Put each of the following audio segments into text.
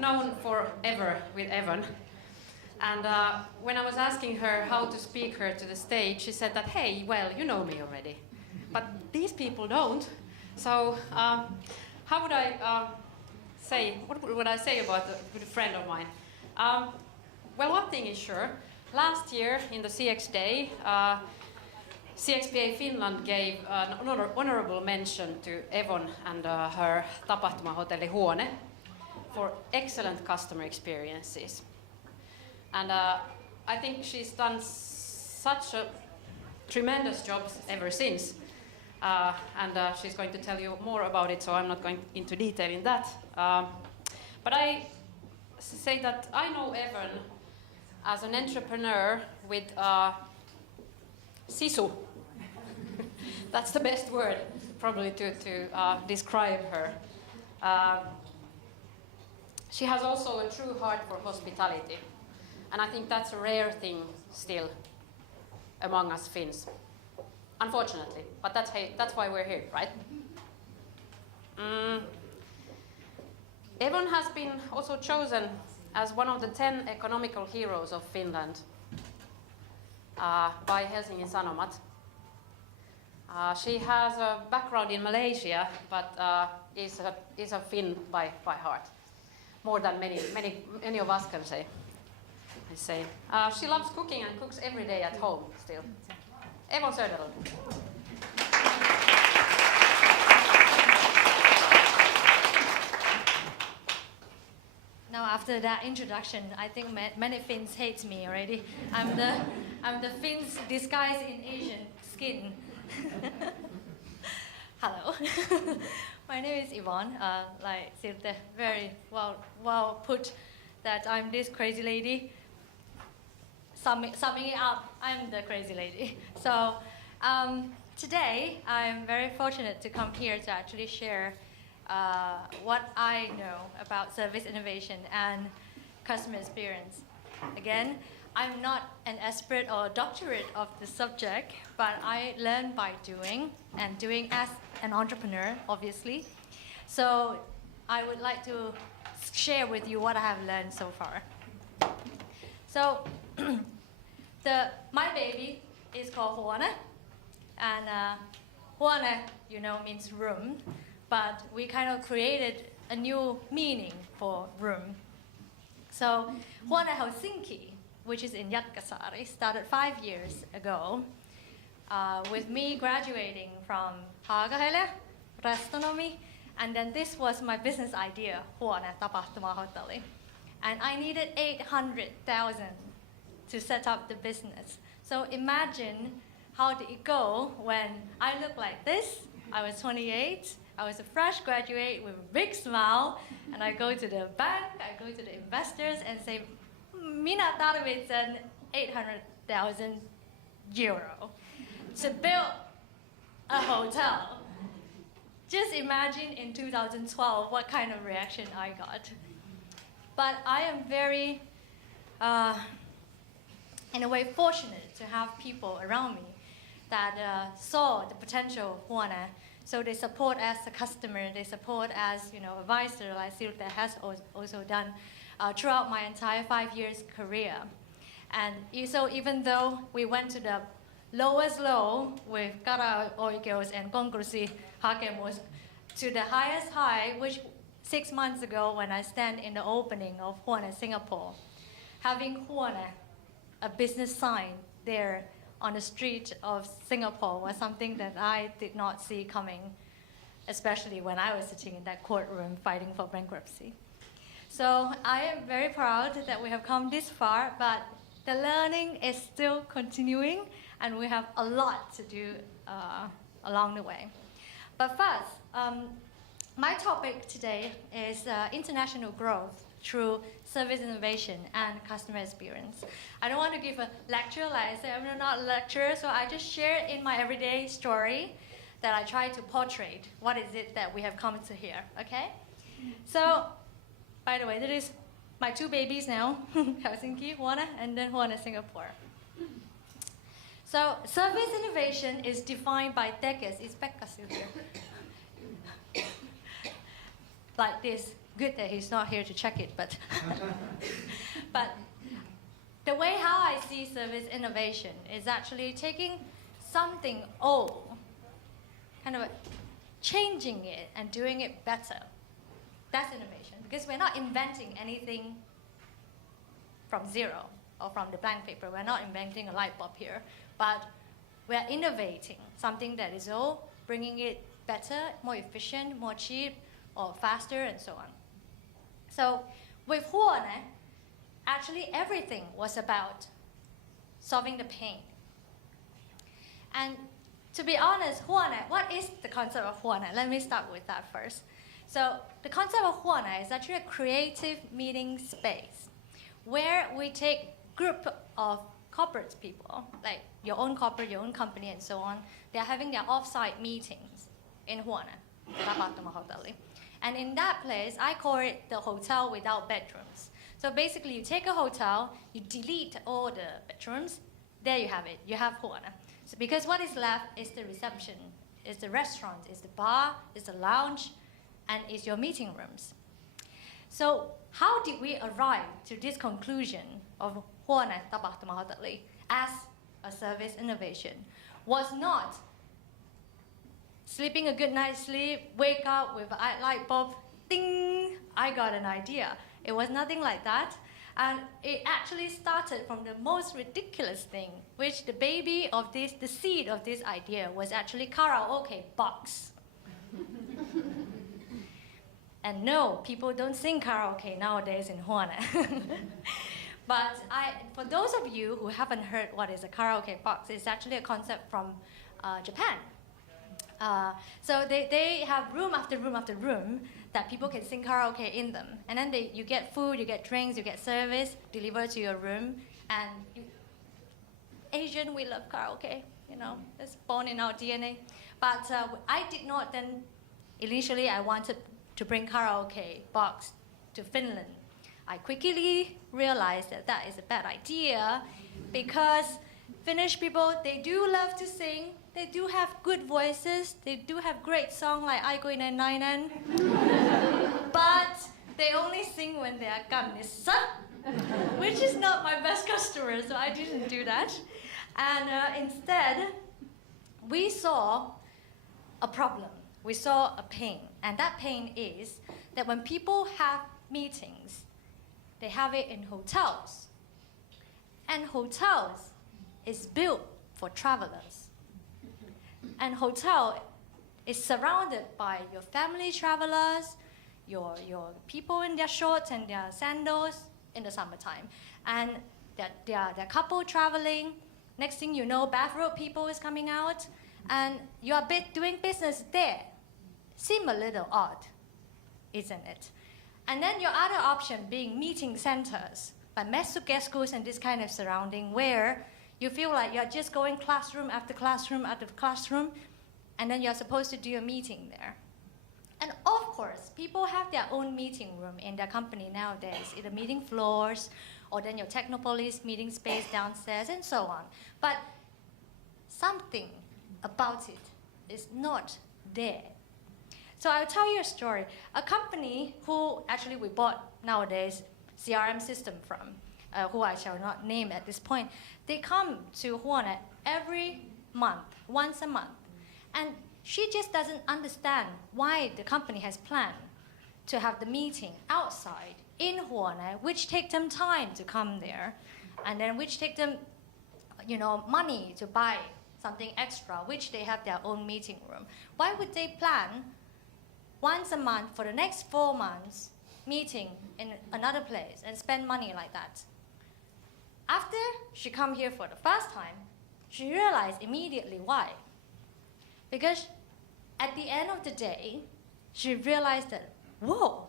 known forever with Evon. And when I was asking her how to speak her to the stage, she said that, hey, well, you know me already. But these people don't. So how would I say, what would I say about a good friend of mine? Well, one thing is sure. Last year in the CX Day, CXPA Finland gave an honorable mention to Evon and her tapahtumahotelli Huone for excellent customer experiences. And I think she's done such a tremendous job ever since. And she's going to tell you more about it, so I'm not going into detail in that. But I say that I know Evon as an entrepreneur with sisu. That's the best word, probably, to describe her. She has also a true heart for hospitality. And I think that's a rare thing still among us Finns. Unfortunately, but that's why we're here, right? Evon has been also chosen as one of the 10 economical heroes of Finland by Helsingin Sanomat. She has a background in Malaysia, but is a Finn by heart, more than many of us can say. I say she loves cooking and cooks every day at home still. Evon Söderlund. Now, after that introduction, I think many Finns hate me already. I'm the Finns disguised in Asian skin. Hello, my name is Evon. Like Silte very well put that I'm this crazy lady. Summing it up, I'm the crazy lady. So today I'm very fortunate to come here to actually share what I know about service innovation and customer experience. Again, I'm not an expert or doctorate of the subject, but I learn by doing, and doing as an entrepreneur, obviously. So I would like to share with you what I have learned so far. So my baby is called Huone, and Huone, means room, but we kind of created a new meaning for room. So Huone Helsinki, which is in Jätkäsaari, started 5 years ago with me graduating from Haagahele, gastronomy, and then this was my business idea, Huone tapahtumahotelli. And I needed 800,000 to set up the business. So imagine how did it go when I looked like this. I was 28, I was a fresh graduate with a big smile, and I go to the bank, I go to the investors and say, minä tarvitsen 800,000 euro to build a hotel. Just imagine in 2012 what kind of reaction I got. But I am very, in a way, fortunate to have people around me that saw the potential of Huone. So they support as a customer, they support as advisor, like Silte has also done throughout my entire 5 years career. And so even though we went to the lowest low with käräjäoikeus and konkurssihakemus to the highest high, which 6 months ago when I stand in the opening of Huone Singapore, having Huone, a business sign there on the street of Singapore was something that I did not see coming, especially when I was sitting in that courtroom fighting for bankruptcy. So I am very proud that we have come this far, but the learning is still continuing, and we have a lot to do along the way. But first, my topic today is international growth through service innovation and customer experience. I don't want to give a lecture, like I said, I'm not a lecturer, so I just share in my everyday story that I try to portray what is it that we have come to hear, okay? So, by the way, that is my 2 babies now, Helsinki, Huone, and then Huone, Singapore. So, service innovation is defined by decades. Is Pekka still here? Like this. good that he's not here to check it, but but the way how I see service innovation is actually taking something old, kind of changing it and doing it better. That's innovation, because we're not inventing anything from zero or from the blank paper. We're not inventing a light bulb here, but we're innovating something that is old, bringing it better, more efficient, more cheap, or faster, and so on. So with Huone, actually everything was about solving the pain. And to be honest, Huone, what is the concept of Huone? Let me start with that first. So the concept of Huone is actually a creative meeting space where we take group of corporate people, like your own corporate, your own company, and so on. They're having their off-site meetings in Huone. And in that place, I call it the hotel without bedrooms. So basically, you take a hotel, you delete all the bedrooms, there you have it. You have Huone. So because what is left is the reception, is the restaurant, is the bar, is the lounge, and is your meeting rooms. So how did we arrive to this conclusion of Huone as a service innovation? Was not sleeping a good night's sleep, wake up with a light bulb, ding, I got an idea. It was nothing like that. And it actually started from the most ridiculous thing, which the baby of this, the seed of this idea was actually karaoke box. And no, people don't sing karaoke nowadays in Huone. But for those of you who haven't heard what is a karaoke box, it's actually a concept from Japan. So they have room after room after room that people can sing karaoke in them. And then you get food, you get drinks, you get service delivered to your room. And Asian, we love karaoke, you know, it's born in our DNA. But I did not then, initially I wanted to bring karaoke box to Finland. I quickly realized that that is a bad idea because Finnish people, they do love to sing. They do have good voices. They do have great songs like Aikuinen Nainen. But they only sing when they are kannissa, which is not my best customer, so I didn't do that. And instead, we saw a problem. We saw a pain. And that pain is that when people have meetings, they have it in hotels. And hotels is built for travelers. And hotel is surrounded by your family travelers, your people in their shorts and their sandals in the summertime. And their couple traveling. Next thing you know, bathrobe people is coming out. And you are doing business there. Seem a little odd, isn't it? And then your other option being meeting centers, but mesukeskus and this kind of surrounding where you feel like you're just going classroom after classroom after classroom, and then you're supposed to do a meeting there. And of course, people have their own meeting room in their company nowadays, either meeting floors, or then your Technopolis meeting space downstairs, and so on. But something about it is not there. So I'll tell you a story. A company who actually we bought nowadays CRM system from, who I shall not name at this point, they come to Huone every month, once a month. And she just doesn't understand why the company has planned to have the meeting outside in Huone, which take them time to come there, and then which take them, money to buy something extra, which they have their own meeting room. Why would they plan once a month for the next 4 months meeting in another place and spend money like that? After she come here for the first time, she realized immediately why. Because at the end of the day, she realized that, whoa,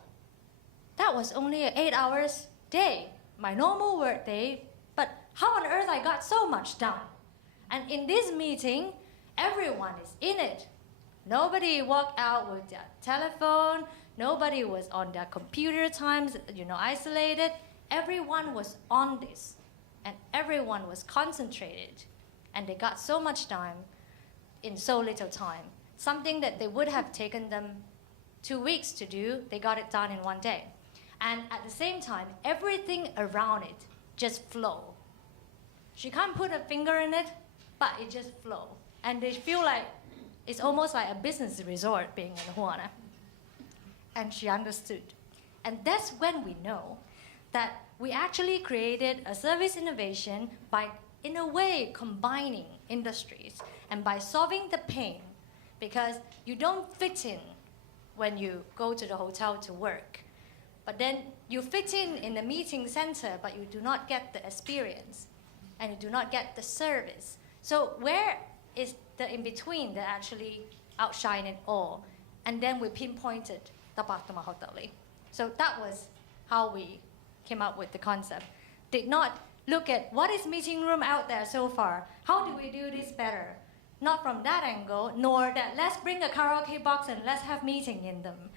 that was only an 8 hours day, my normal work day, but how on earth I got so much done? And in this meeting, everyone is in it. Nobody walked out with their telephone. Nobody was on their computer times, isolated. Everyone was on this, and everyone was concentrated, and they got so much time in so little time. Something that they would have taken them 2 weeks to do, they got it done in 1 day. And at the same time, everything around it just flow. She can't put a finger in it, but it just flow. And they feel like it's almost like a business resort being in Huana. And she understood. And that's when we know that we actually created a service innovation by, in a way, combining industries and by solving the pain, because you don't fit in when you go to the hotel to work. But then you fit in the meeting center, but you do not get the experience and you do not get the service. So where is the in-between that actually outshine it all? And then we pinpointed Tapahtumaa Hoteli. So that was how we came up with the concept. Did not look at what is meeting room out there so far. How do we do this better? Not from that angle, nor that let's bring a karaoke box and let's have meeting in them.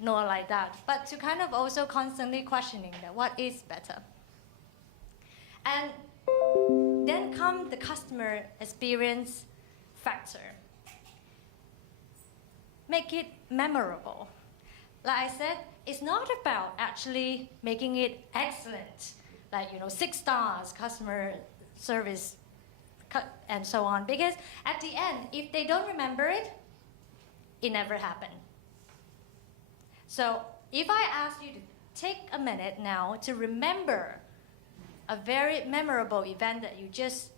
Nor like that, but to kind of also constantly questioning that what is better. And then come the customer experience factor. Make it memorable. Like I said, it's not about actually making it excellent, like 6 stars customer service and so on, because at the end, if they don't remember it, it never happened. So if I ask you to take a minute now to remember a very memorable event that you just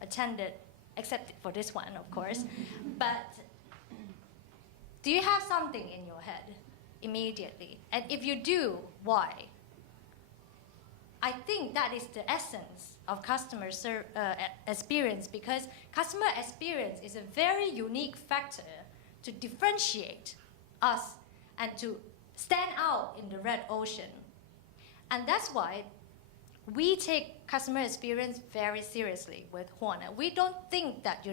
attended, except for this one, of course, but do you have something in your head immediately? And if you do, why? I think that is the essence of customer experience, because customer experience is a very unique factor to differentiate us and to stand out in the red ocean. And that's why we take customer experience very seriously with Huana. We don't think that,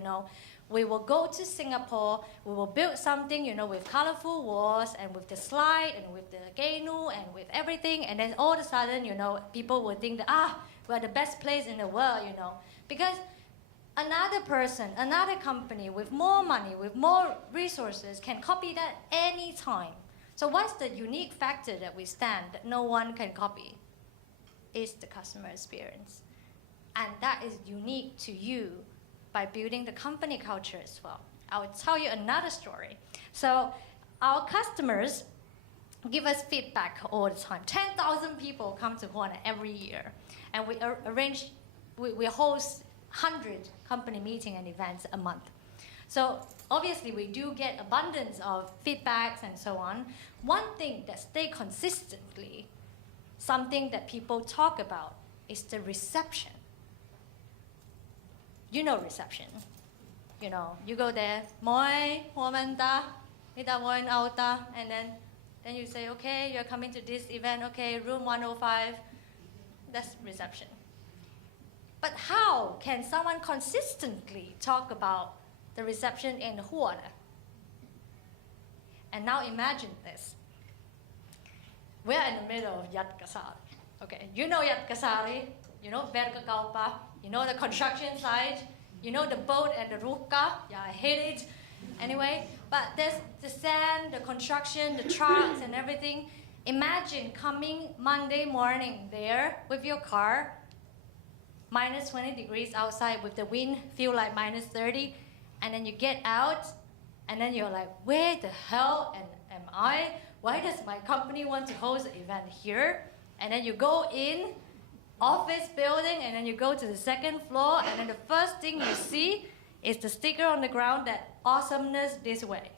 we will go to Singapore, we will build something, with colorful walls and with the slide and with the genu and with everything, and then all of a sudden, people will think that, we're the best place in the world, Because another person, another company with more money, with more resources can copy that any time. So what's the unique factor that we stand that no one can copy? Is the customer experience. And that is unique to you by building the company culture as well. I will tell you another story. So our customers give us feedback all the time. 10,000 people come to Huana every year. And we host 100 company meeting and events a month. So obviously we do get abundance of feedbacks and so on. One thing that stays consistently, something that people talk about, is the reception. Reception. You go there, moi, huomenta, mitä voin auttaa, and then you say, okay, you're coming to this event, okay, room 105. That's reception. But how can someone consistently talk about the reception in Huana? And now imagine this. We're in the middle of Jatkasari. Okay, Jatkasari, Verkakauppa, the construction site, the boat and the ruka. Yeah, I hate it. Anyway, but there's the sand, the construction, the trucks and everything. Imagine coming Monday morning there with your car, minus 20 degrees outside with the wind, feel like minus 30, and then you get out, and then you're like, where the hell am I? Why does my company want to host an event here? And then you go in, office building, and then you go to the second floor, and then the first thing you see is the sticker on the ground that awesomeness this way.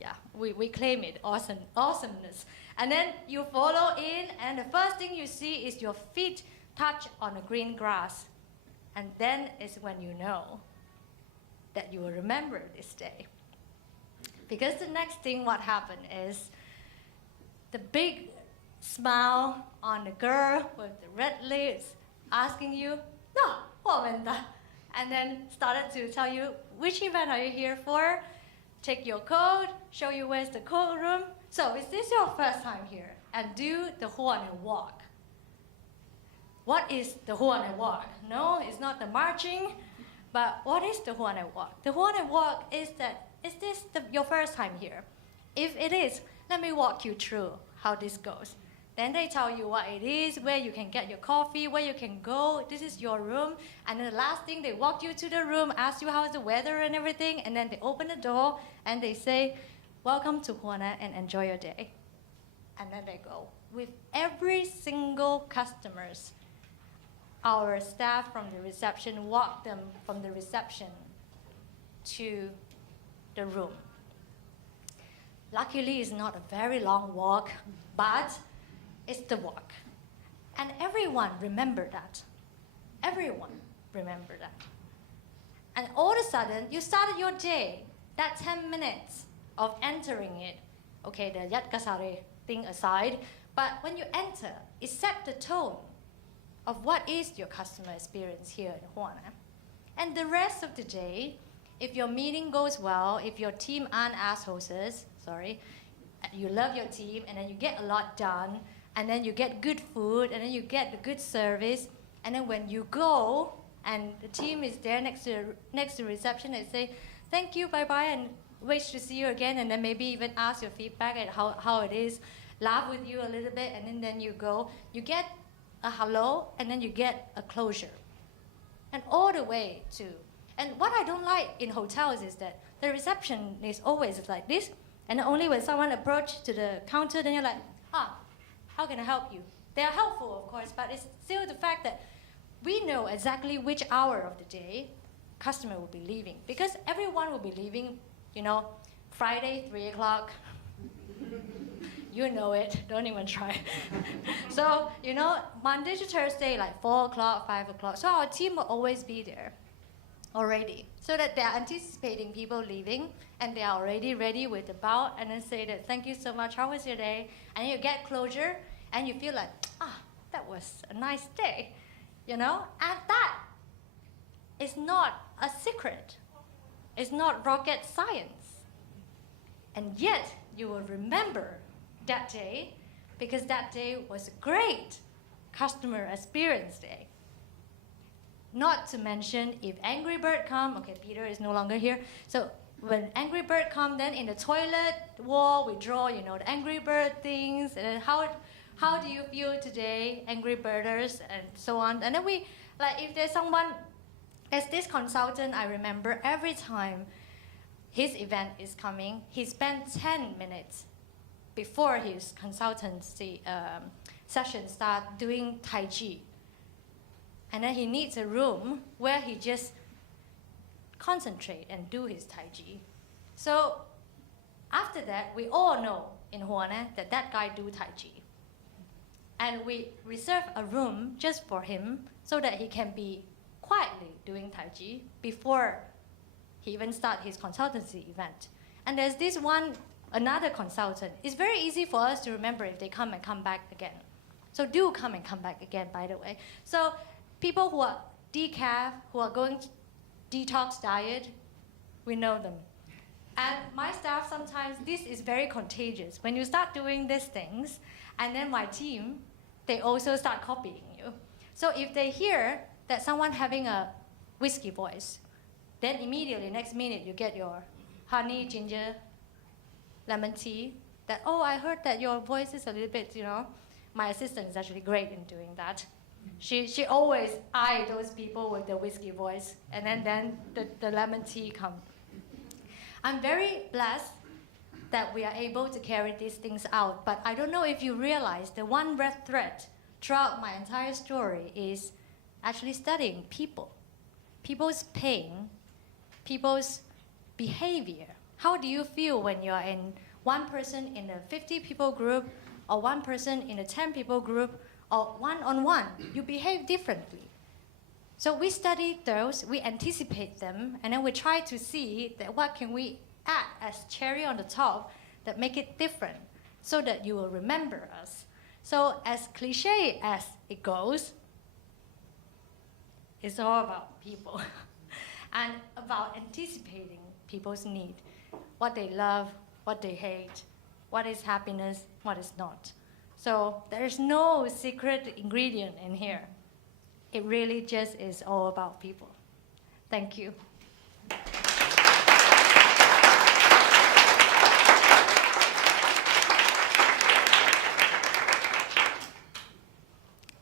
Yeah, we claim it, awesomeness. And then you follow in, and the first thing you see is your feet touch on the green grass. And then is when you know that you will remember this day. Because the next thing what happened is the big smile on the girl with the red lips asking you, no, 我们的, and then started to tell you, which event are you here for? Take your code, show you where's the code room. So is this your first time here? And do the Huana walk. What is the Huana walk? No, it's not the marching, But what is the Huana Walk? The Huana Walk is this your first time here? If it is, let me walk you through how this goes. Then they tell you what it is, where you can get your coffee, where you can go, this is your room. And then the last thing, they walk you to the room, ask you how's the weather and everything, and then they open the door and they say, welcome to Huana and enjoy your day. And then they go. With every single customers, our staff from the reception walk them from the reception to the room. Luckily, it's not a very long walk, but it's the walk. And everyone remember that. Everyone remember that. And all of a sudden, you started your day, that 10 minutes of entering it, okay, the Yat Kasare thing aside, but when you enter, it set the tone of what is your customer experience here in Huana. And the rest of the day, if your meeting goes well, if your team aren't assholes, you love your team, and then you get a lot done, and then you get good food, and then you get the good service, and then when you go, and the team is there next to reception, they say, thank you, bye-bye, and wait to see you again, and then maybe even ask your feedback at how it is, laugh with you a little bit, and then you go. You get a hello, and then you get a closure. And all the way to, and what I don't like in hotels is that the reception is always like this, and only when someone approaches to the counter, then you're like, how can I help you? They are helpful, of course, but it's still the fact that we know exactly which hour of the day customer will be leaving, because everyone will be leaving, Friday, 3 o'clock. You know it, don't even try. So, Monday to Thursday, like 4 o'clock, 5 o'clock. So our team will always be there already, so that they're anticipating people leaving, and they are already ready with the bow, and then say that, thank you so much, how was your day? And you get closure, and you feel like, that was a nice day, And that is not a secret. It's not rocket science. And yet, you will remember that day, because that day was a great customer experience day. Not to mention, if Angry Bird come, okay, Peter is no longer here, so when Angry Bird come, then in the toilet wall, we draw, the Angry Bird things, and then how do you feel today, Angry Birders, and so on. And then we, if there's someone, as this consultant, I remember every time his event is coming, he spent 10 minutes before his consultancy session start doing Tai Chi. And then he needs a room where he just concentrate and do his Tai Chi. So after that, we all know in Huana that guy do Tai Chi. And we reserve a room just for him so that he can be quietly doing Tai Chi before he even start his consultancy event. And there's this another consultant. It's very easy for us to remember if they come and come back again. So do come and come back again, by the way. So people who are decaf, who are going to detox diet, we know them. And my staff, sometimes this is very contagious. When you start doing these things, and then my team, they also start copying you. So if they hear that someone having a whiskey voice, then immediately, next minute, you get your honey, ginger, lemon tea. That, I heard that your voice is a little bit, My assistant is actually great in doing that. She always eye those people with the whiskey voice, and then the lemon tea come. I'm very blessed that we are able to carry these things out, but I don't know if you realize the one red thread throughout my entire story is actually studying people, people's pain, people's behavior. How do you feel when you're in one person in a 50 people group, or one person in a 10 people group, or one-on-one? You behave differently. So we study those, we anticipate them, and then we try to see that what can we add as cherry on the top that make it different, so that you will remember us. So as cliche as it goes, it's all about people and about anticipating people's need, what they love, what they hate, what is happiness, what is not. So there's no secret ingredient in here. It really just is all about people. Thank you.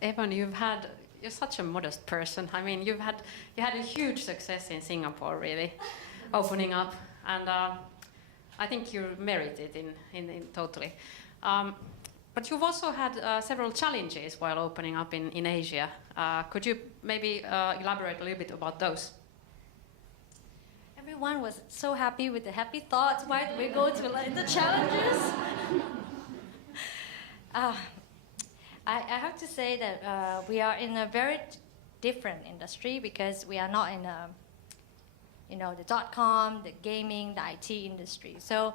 Evon, you're such a modest person. I mean, you had a huge success in Singapore, really, opening up, and I think you merit it in totally. But you've also had several challenges while opening up in Asia. Could you maybe elaborate a little bit about those? Everyone was so happy with the happy thoughts. Why do we go to like the challenges? I have to say that we are in a very different industry because we are not in the .com, the gaming, the IT industry. So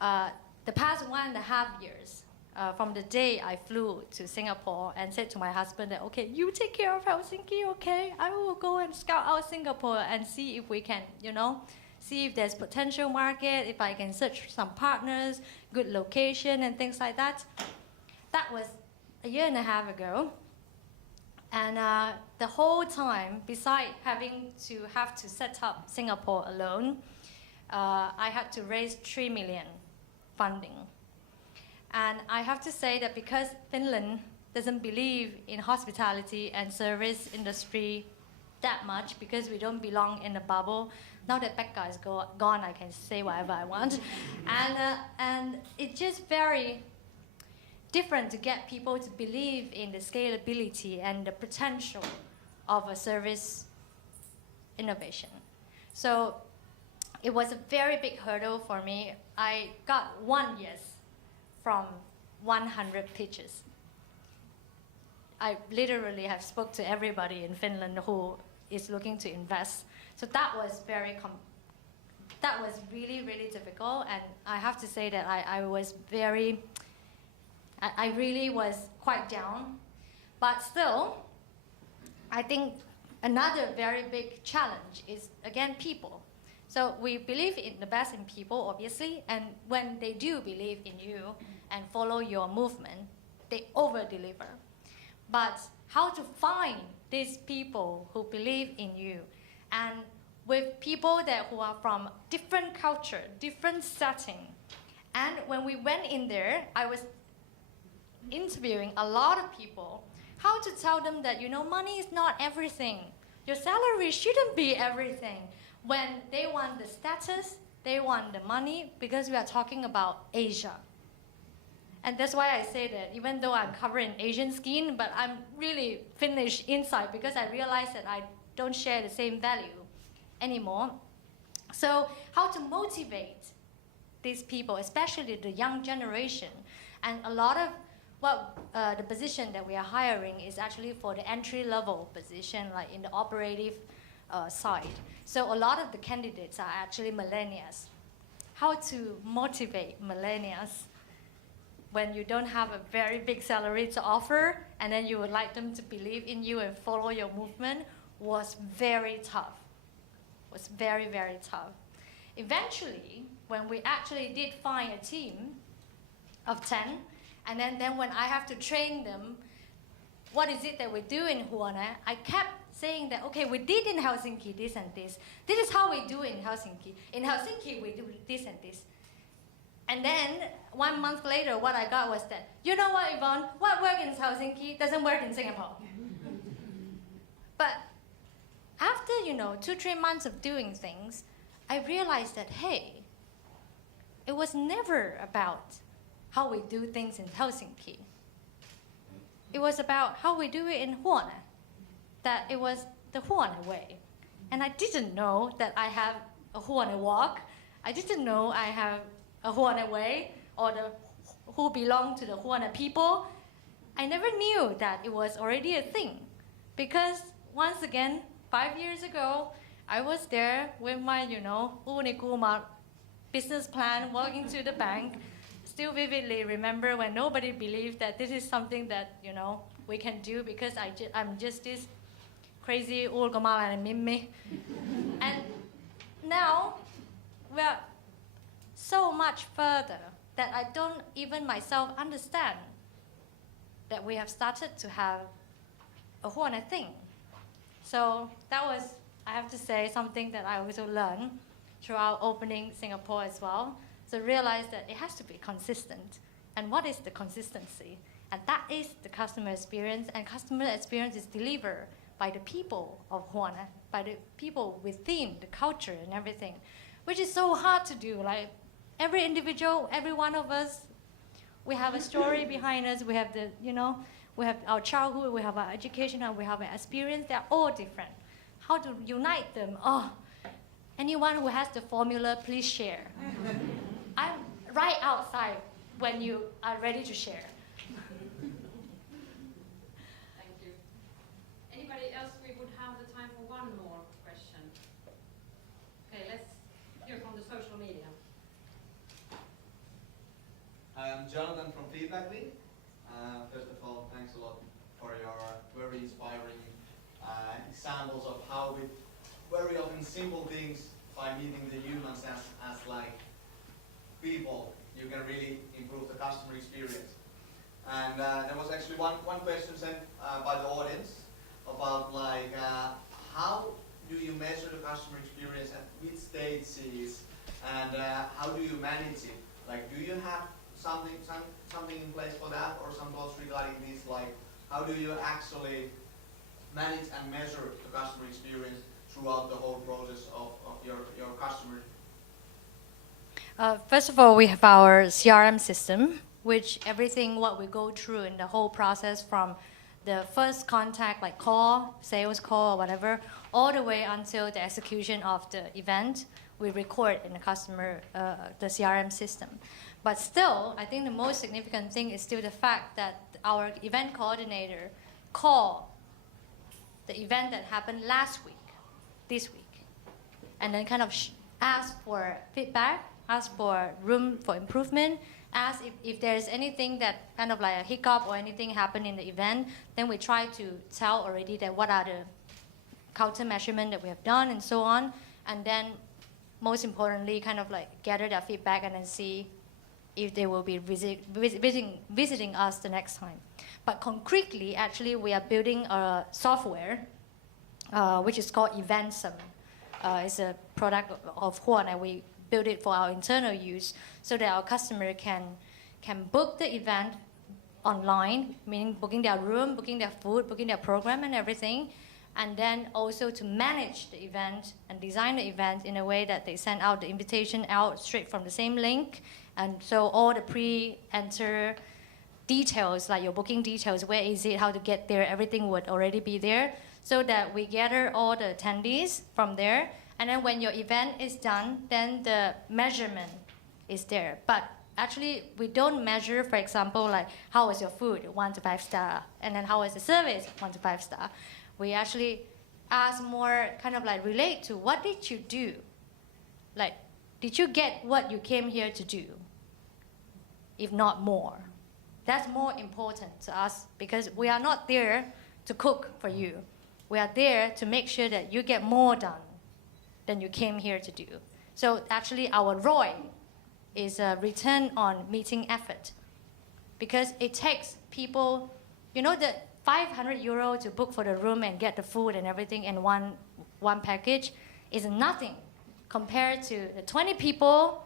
the past 1.5 years, from the day I flew to Singapore and said to my husband that, okay, you take care of Helsinki, okay? I will go and scout out Singapore and see if we can, see if there's potential market, if I can search some partners, good location and things like that. That was 1.5 years ago. And the whole time, besides having to set up Singapore alone, I had to raise 3 million funding. And I have to say that because Finland doesn't believe in hospitality and service industry that much, because we don't belong in a bubble. Now that Pekka is gone, I can say whatever I want. And it's just very different to get people to believe in the scalability and the potential of a service innovation. So it was a very big hurdle for me. I got 1 yes from 100 pitches. I literally have spoke to everybody in Finland who is looking to invest. So that was really, really difficult. And I have to say that I really was quite down. But still, I think another very big challenge is, again, people. So we believe in the best in people, obviously, and when they do believe in you and follow your movement, they over-deliver. But how to find these people who believe in you, and with people who are from different culture, different setting. And when we went in there, I was interviewing a lot of people, how to tell them that, money is not everything. Your salary shouldn't be everything. When they want the status, they want the money, because we are talking about Asia. And that's why I say that even though I'm covering Asian skin, but I'm really Finnish inside, because I realize that I don't share the same value anymore. So how to motivate these people, especially the young generation. And a lot of the position that we are hiring is actually for the entry-level position, like in the operative side. So a lot of the candidates are actually millennials. How to motivate millennials when you don't have a very big salary to offer, and then you would like them to believe in you and follow your movement, was very tough. Was very, very tough. Eventually, when we actually did find a team of 10, and then when I have to train them, what is it that we do in Huone, I kept saying that, okay, we did in Helsinki this and this. This is how we do in Helsinki. In Helsinki, we do this and this. And then 1 month later, what I got was that, you know what, Evon, what works in Helsinki doesn't work in Singapore. But after, 2-3 months of doing things, I realized that, hey, it was never about how we do things in Helsinki. It was about how we do it in Huone, that it was the Huone way. And I didn't know that I have a Huone walk. I didn't know I have a Huone way, or who belong to the Huone people. I never knew that it was already a thing. Because once again, 5 years ago, I was there with my, Unikuma business plan, walking to the bank. Still vividly remember when nobody believed that this is something that, we can do, because I'm just this crazy Ulkomaalainen and Mimmi. And now we're so much further that I don't even myself understand that we have started to have a Huone thing. So that was I have to say something that I also learned throughout opening Singapore as well. So realize that it has to be consistent. And what is the consistency? And that is the customer experience. And customer experience is delivered by the people of Huana, by the people within the culture and everything, which is so hard to do. Like every individual, every one of us, we have a story behind us. We have the, we have our childhood, we have our education, and we have our experience. They're all different. How to unite them? Oh, anyone who has the formula, please share. I'm right outside when you are ready to share. Thank you. Anybody else? We would have the time for one more question. Okay, let's hear from the social media. Hi, I'm Jonathan from Feedbackly. First of all, thanks a lot for your very inspiring examples of how with very often simple things, by meeting the humans as like people, you can really improve the customer experience. And there was actually one question sent by the audience about like how do you measure the customer experience at which stages, and how do you manage it? Like, do you have something in place for that, or some thoughts regarding this? Like, how do you actually manage and measure the customer experience throughout the whole process of your customer? First of all, we have our CRM system, which everything what we go through in the whole process from the first contact, like call, sales call, or whatever, all the way until the execution of the event, we record in the customer, the CRM system. But still, I think the most significant thing is still the fact that our event coordinator called the event that happened last week, this week, and then kind of ask for feedback, ask for room for improvement, ask if there's anything that kind of like a hiccup or anything happened in the event, then we try to tell already that what are the counter measurement that we have done and so on, and then most importantly kind of like gather their feedback and then see if they will be visiting us the next time. But concretely, actually, we are building a software which is called Eventsum. It's a product of Huan, and we build it for our internal use so that our customer can book the event online, meaning booking their room, booking their food, booking their program and everything, and then also to manage the event and design the event in a way that they send out the invitation out straight from the same link. And so all the pre-enter details, like your booking details, where is it, how to get there, everything would already be there, so that we gather all the attendees from there. And then when your event is done, then the measurement is there. But actually, we don't measure, for example, like how was your food, 1 to 5 star, and then how was the service, 1 to 5 star. We actually ask more, kind of like relate to what did you do? Like, did you get what you came here to do? If not more. That's more important to us because we are not there to cook for you. We are there to make sure that you get more done than you came here to do. So actually our ROI is a return on meeting effort, because it takes people, the 500 euro to book for the room and get the food and everything in one package is nothing compared to the 20 people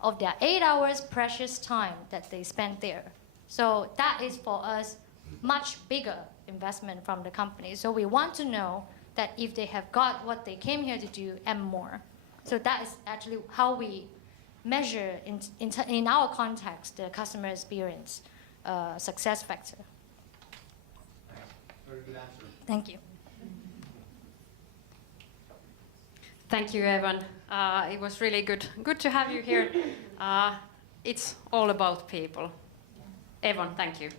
of their 8 hours precious time that they spent there. So that is for us much bigger investment from the company. So we want to know that if they have got what they came here to do and more. So that is actually how we measure in our context the customer experience success factor. Very good answer. Thank you. Thank you, Evon. It was really good to have you here. It's all about people. Evon, thank you.